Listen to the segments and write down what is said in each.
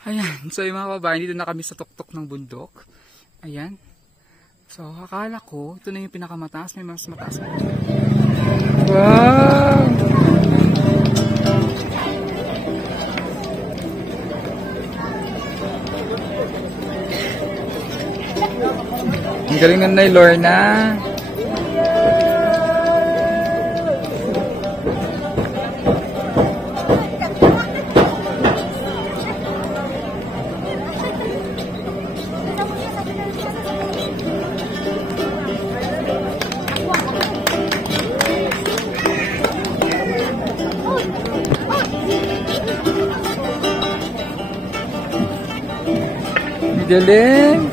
Ayan, so yung mga babae, dito na kami sa tuktok ng bundok. Ayan. So, akala ko, ito na yung pinakamataas, may mas mataas pa. Wow! Ang galing na Lorna. Galing!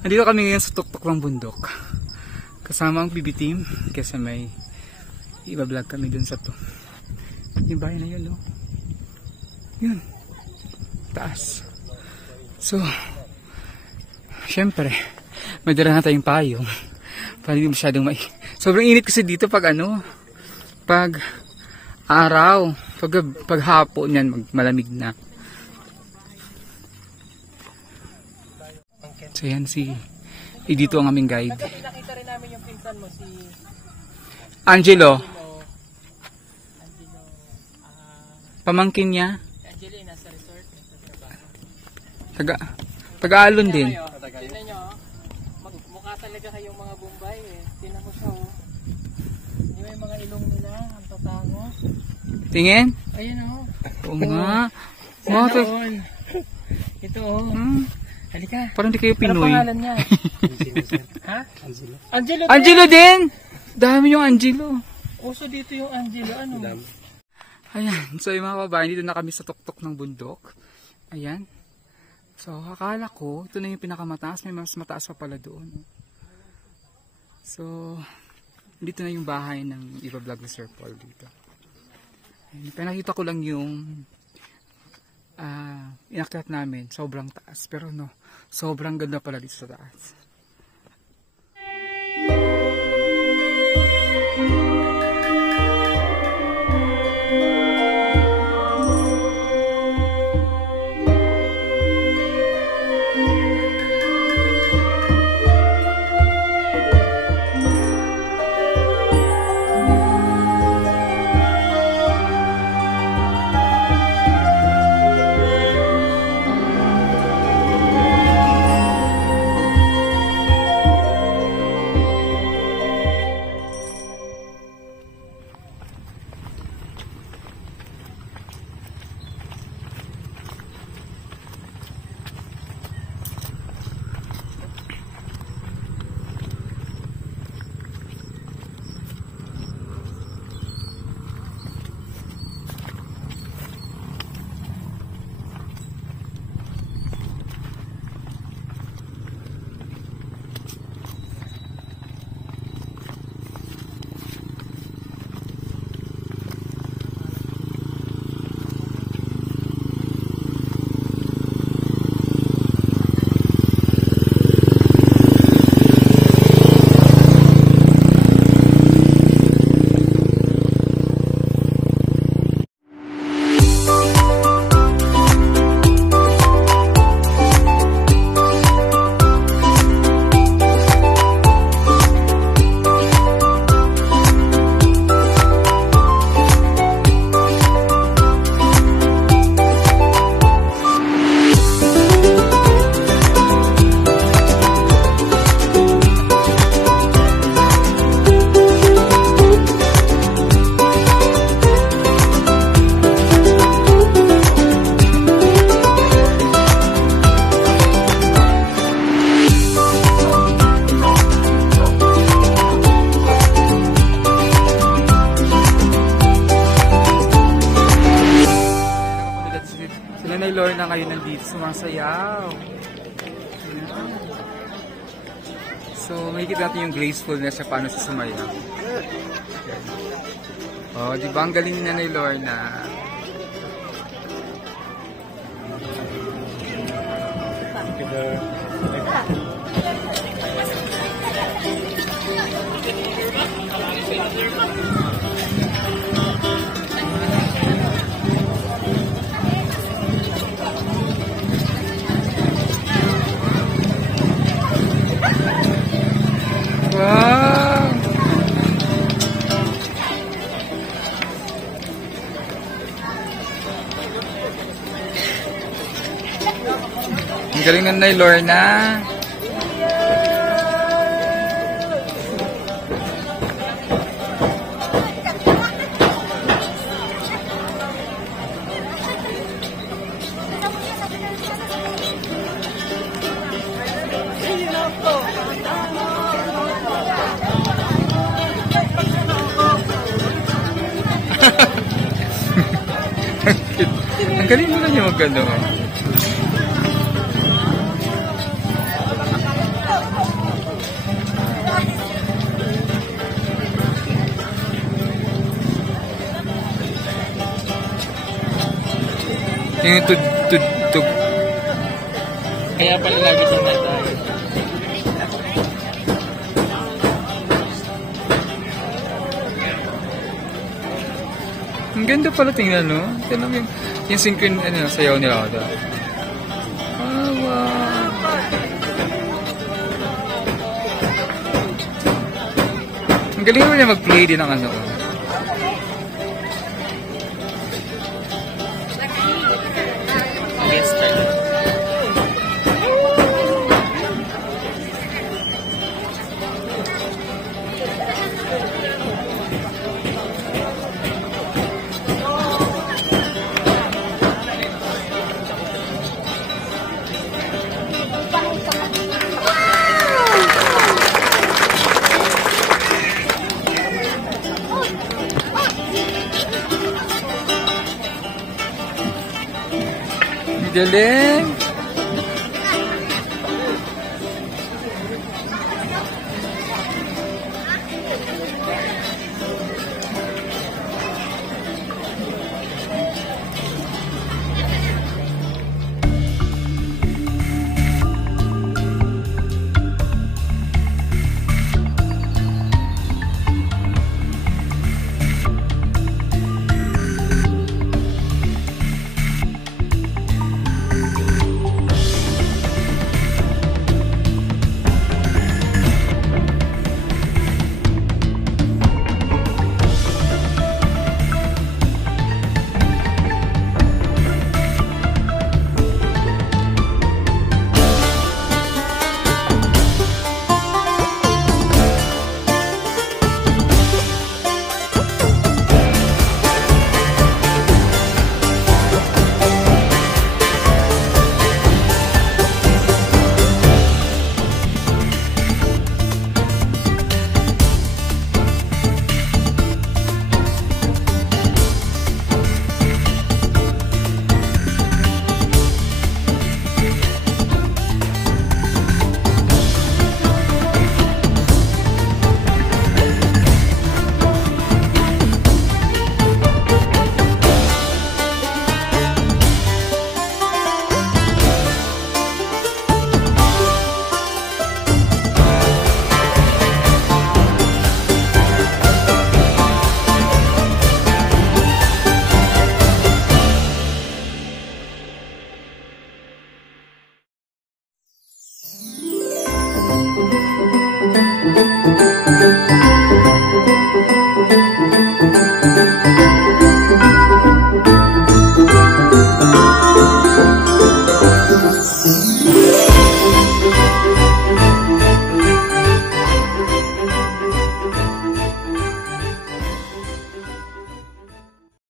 Nandito kami ngayon sa tuktok ng bundok. Kasama ang BB team kasi may iba-vlog kami dun sa to. Yung bahay na yun, no? Yun. Taas. So, syempre, may dala na tayong payong para hindi masyadong sobrang init kasi dito pag pag araw, pag hapon yan, malamig na. So yan dito ang aming guide. Nakita rin namin yung pinsan mo, si Angelo. Pamangkin niya. Angelina sa resort. Taga-alon din. Tignan nyo, mukha talaga kayong mga Bombay eh. Tignan mo siya oh. Hindi may mga ilong nila, ang tatango. Tingin? Ayun oh. Oo nga. Ito oh. Halika. Parang di kayo Pinoy. Ano pangalan niya? Ha? Angelo. Angelo din! Dami yung Angelo. Uso dito yung Angelo. Ano? Ayan. So yung mga babae, dito na kami sa tuktok ng bundok. Ayan. So akala ko, ito na yung pinakamataas. May mas mataas pa pala doon. So, dito na yung bahay ng iba-vlog ni Sir Paul dito. Ayan. Pinakita ko lang yung inakyat namin. Sobrang taas. Pero no, sobrang ganda pala dito sa taas. Lorna ngayon nandito sumasayaw. So, makikita natin yung gracefulness sa paano siya sumayaw. Oh, di ba ang galing ni Nanay Lorna? Wow! Ang galing na Nay Lorna. Ang galing mo na niya magkano. Yung tug. Kaya pala lagi siyang natay. Ang ganda pala tingnan, no? Tingnan mo yung synchron, sayaw nila ako. Ah, wow. Ang galing mo niya mag-play din ng ano. Yes, sir. Galing!